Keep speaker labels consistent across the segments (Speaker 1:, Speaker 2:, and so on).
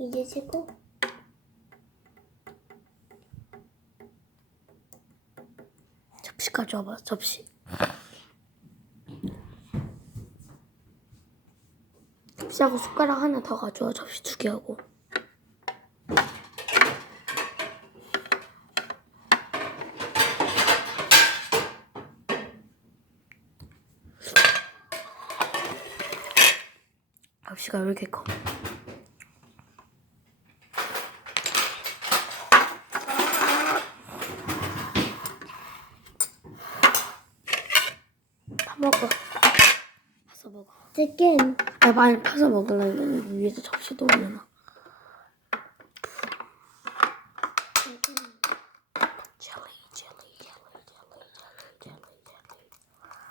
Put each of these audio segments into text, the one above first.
Speaker 1: 이제 치고.
Speaker 2: 접시 가져와봐 접시. 접시하고 숟가락 하나 더 가져와 접시 두 개 하고. 접시가 왜 이렇게 커? 먹어. 파서 먹어.
Speaker 1: 치킨.
Speaker 2: 아, 많이 파서 먹으려니까 위에서 접시도
Speaker 1: 올려놔.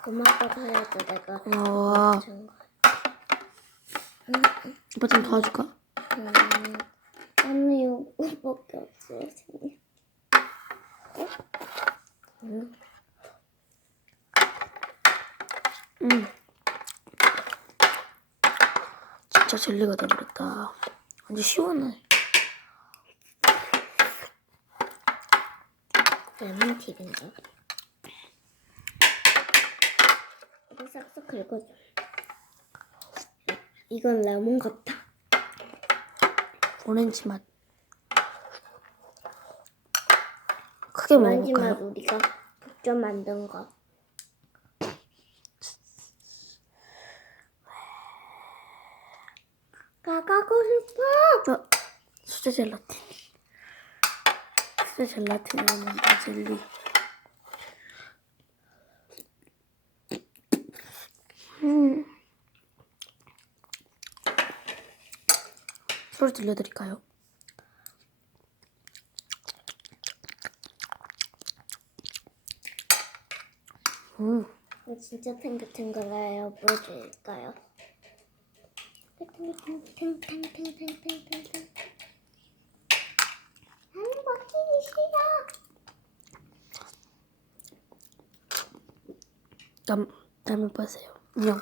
Speaker 1: 엄마가 사야지 내가
Speaker 2: 와
Speaker 1: 준 거.
Speaker 2: 오빠 좀 도와줄까?
Speaker 1: 음, 나는 요거밖에 없어. 응? 음,
Speaker 2: 응 진짜 젤리가 돼버렸다 완전 시원해
Speaker 1: 레몬팁인가? 이거 싹싹 긁어줘. 이건 레몬 같아.
Speaker 2: 오렌지 맛 크게
Speaker 1: 마지막
Speaker 2: 먹어볼까요?
Speaker 1: 우리가 직접 만든 거. 가가고 싶어.
Speaker 2: 어, 수제 젤라틴. 수제 젤라틴으로 만든 젤리. 음. 소리 들려드릴까요? 음,
Speaker 1: 진짜 탱글탱글해요. 보여줄까요? 아니 먹히기 싫어.
Speaker 2: 빠세요. 안녕.